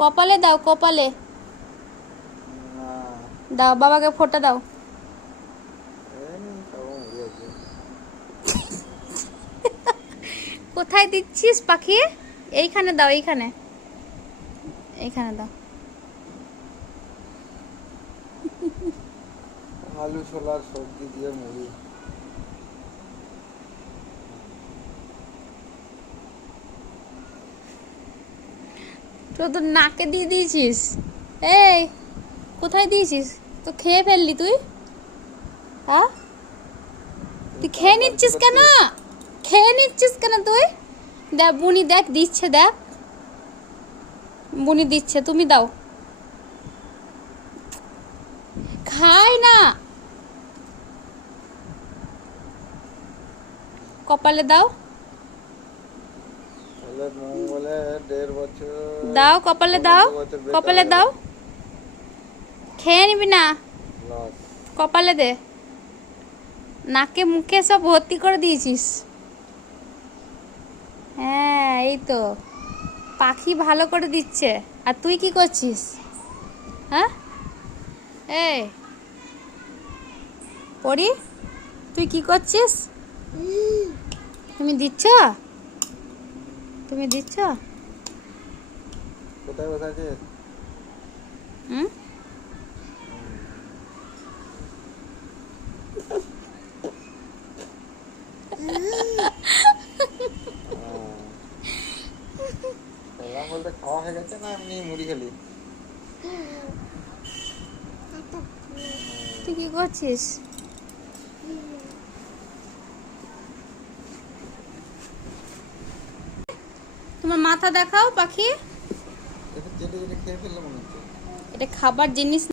কপালে দাও, কপালে দাও, বাবাকে ফোঁটা দাও। কোথায় দিচ্ছিস পাখি? এইখানে দাও, এইখানে এইখানে দাও। আলু ছোলার সবজি দিয়ে মুড়ি। তো নাকে দিয়ে দিয়েছিস। এই কোথায় দিয়েছিস? তো খেয়ে ফেললি তুই? হ্যাঁ, তুই খেয়ে নিচ্ছিস কেন? খেয়ে নিচ্ছিস কেন তুই? দেখ বুনি, দেখ দিচ্ছে, দেখ বুনি দিচ্ছে, তুমি দাও। খাই না, কপালে দাও, দাও কপালে দাও, কপালে দাও। খেয়ে নিবি না, কপালে দে। নাকে মুখে সব ভর্তি করে দিয়েছিস। হ্যাঁ এই তো, পাখি ভালো করে দিচ্ছে, আর তুই কি করছিস? হ্যাঁ এই পরি, তুই কি করছিস? তুমি দিচ্ছ, তুমি দিচ্ছ? কোথায় বসাচ্ছিস? হুম, বলতে খাওয়া হয়ে গেছে না এমনি মুড়ি খেলি? তুই কি করছিস? তোমার মাথা দেখাও পাখি। এটা খেয়ে ফেললাম মনে হচ্ছে। এটা খাবার জিনিস।